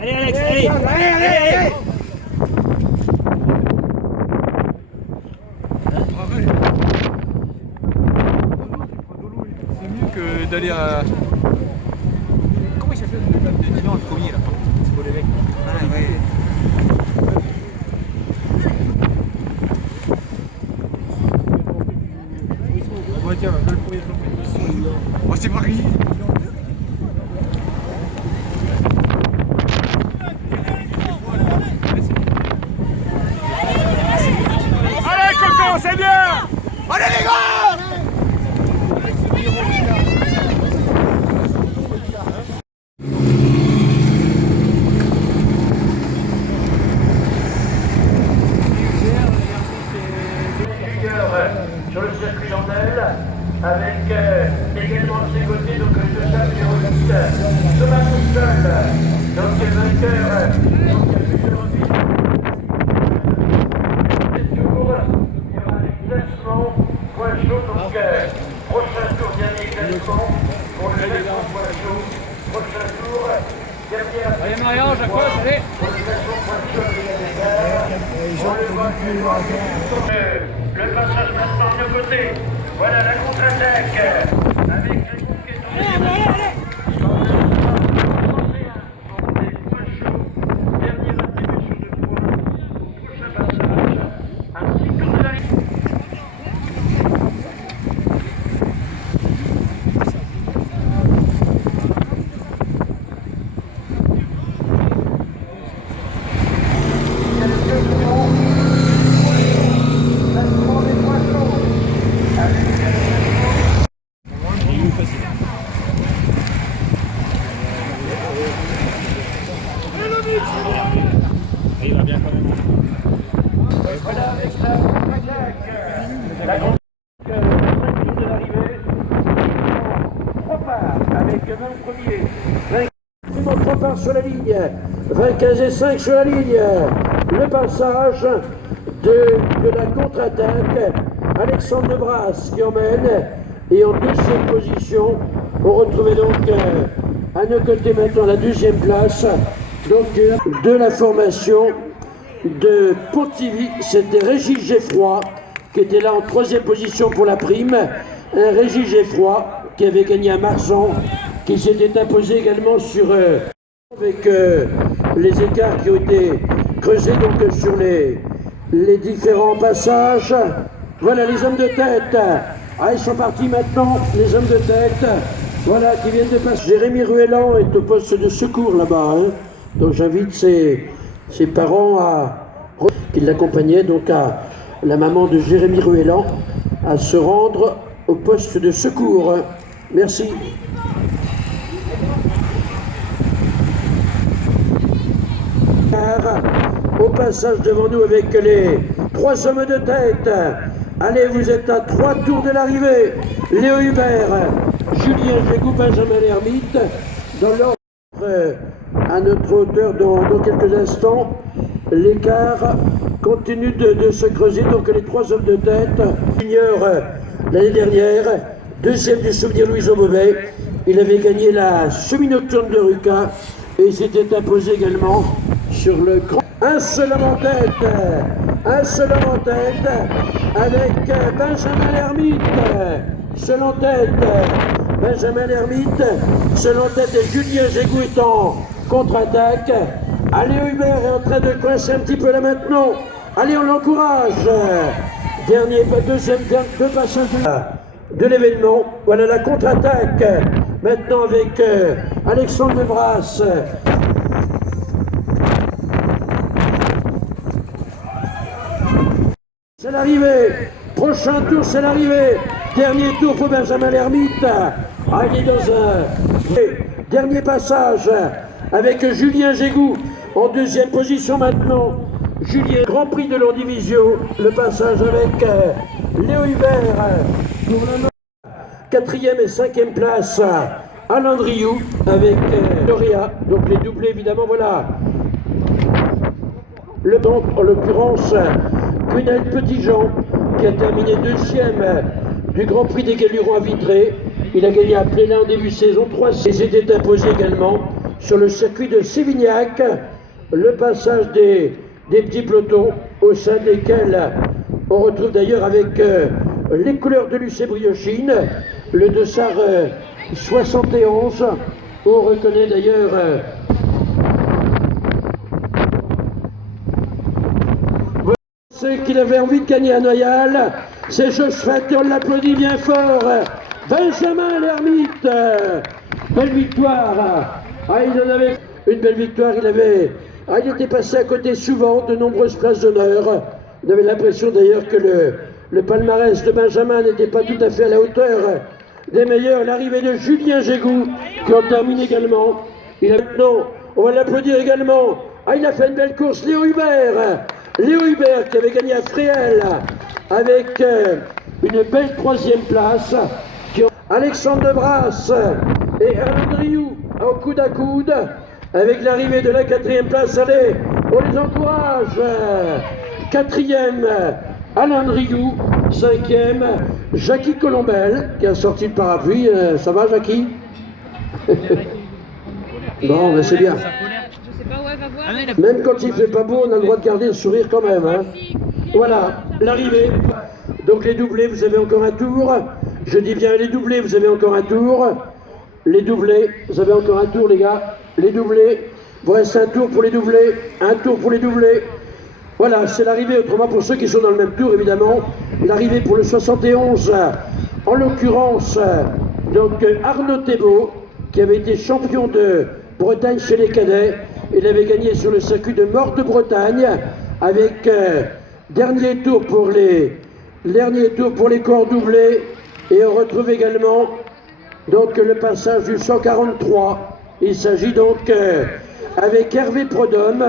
Allez Alex, allez. Allez. C'est mieux que d'aller à... Comment il s'appelle le divan le premier là? C'est pour les mecs. Ah ouais. Ouais tiens, le premier champion. Oh c'est Marie. Allez Coco, c'est bien. Allez les gars. Sur le circuit Landel, avec également de ses côtés donc le chef numéro 8, Thomas Coussol, donc vainqueur, donc aujourd'hui. Il y aura les classements, point chaud, donc prochain tour, dernier classement, pour le classement point chaud, prochain tour, dernier. Allez Marianne, j'accroche, allez. Pour le classement point chaud, on le voit le passage maintenant de côté. Voilà la contre-attaque avec le groupe qui est tombé. Dernière attribution de points au prochain passage. Un petit tour de la ligne. Il va bien quand même. Voilà avec la contre-attaque. La grande de l'arrivée. Trois parts avec 20 premiers. 3 parts sur la ligne. 20-15 et 5 sur la ligne. Le passage de la contre-attaque. Alexandre Debras qui emmène. Et en deuxième position, on retrouvait donc à nos côtés maintenant la deuxième place. Donc de la formation de Pontivy, c'était Régis Geffroy qui était là en troisième position pour la prime. Un Régis Geffroy qui avait gagné à Marsan, qui s'était imposé également sur avec les écarts qui ont été creusés donc sur les différents passages. Voilà les hommes de tête. Ah, ils sont partis maintenant, les hommes de tête. Voilà, qui viennent de passer. Jérémy Ruellan est au poste de secours là-bas. Hein. Donc j'invite ses parents qui l'accompagnaient, donc à la maman de Jérémy Ruellan, à se rendre au poste de secours. Merci. Au passage devant nous avec les 3 hommes de tête. Allez, vous êtes à 3 tours de l'arrivée. Léo Hubert, Julien Jégou, Benjamin Lermite, dans l'ordre à notre hauteur dans quelques instants. L'écart continue de se creuser, donc les 3 hommes de tête. Junior l'année dernière, deuxième du souvenir Louis Beauvais. Il avait gagné la semi-nocturne de Ruca et il s'était imposé également sur le grand. Un seul homme en tête avec Benjamin Lermite, seul en tête, Benjamin Lermite, seul en tête et Julien Jégou est en contre-attaque. Allez, Hubert est en train de coincer un petit peu là maintenant. Allez, on l'encourage. Deux passages de l'événement. Voilà la contre-attaque. Maintenant avec Alexandre Debras. C'est l'arrivée. Prochain tour, c'est l'arrivée. Dernier tour pour Benjamin Lermite. Ah, il est dans un dernier passage avec Julien Jégou en deuxième position maintenant. Julien, Grand Prix de l'Ordivisio. Le passage avec Léo Hubert pour la 4e et 5e place. Alain Driou avec Doria. Donc les doublés évidemment, voilà. Donc en l'occurrence, Quenel Petitjean qui a terminé deuxième du Grand Prix des Galurons à Vitré. Il a gagné à Plénin en début de saison 3 et s'était imposé également sur le circuit de Sévignac, le passage des petits pelotons au sein desquels on retrouve d'ailleurs avec les couleurs de l'UC Briochine, le dossard 71, on reconnaît d'ailleurs ceux qui avaient envie de gagner à Noyal, c'est Josphat, on l'applaudit bien fort, Benjamin l'Ermite, belle victoire, il en avait une belle victoire, il était passé à côté souvent de nombreuses places d'honneur, on avait l'impression d'ailleurs que le palmarès de Benjamin n'était pas tout à fait à la hauteur des meilleurs, l'arrivée de Julien Gégou, qui en termine également, maintenant, on va l'applaudir également, il a fait une belle course, Léo Hubert qui avait gagné à Fréhel avec une belle 3e place. Alexandre Debrasse et Alain Driou au coude à coude avec l'arrivée de la 4e place. Allez, on les encourage. 4e, Alain Driou. 5e, Jackie Colombel qui a sorti le parapluie. Ça va, Jackie? Bon, ben c'est bien. Même quand il fait pas beau, on a le droit de garder le sourire quand même. Hein. Voilà, l'arrivée. Donc les doublés, vous avez encore un tour. Je dis bien les doublés, vous avez encore un tour. Les doublés, vous avez encore un tour, les gars. Les doublés, vous reste un tour pour les doublés. Un tour pour les doublés. Voilà, c'est l'arrivée. Autrement, pour ceux qui sont dans le même tour, évidemment, l'arrivée pour le 71, en l'occurrence, donc Arnaud Thébault, qui avait été champion de Bretagne chez les cadets. Il avait gagné sur le circuit de Mort de Bretagne avec dernier tour pour les corps doublés. Et on retrouve également donc le passage du 143. Il s'agit donc avec Hervé Prodhomme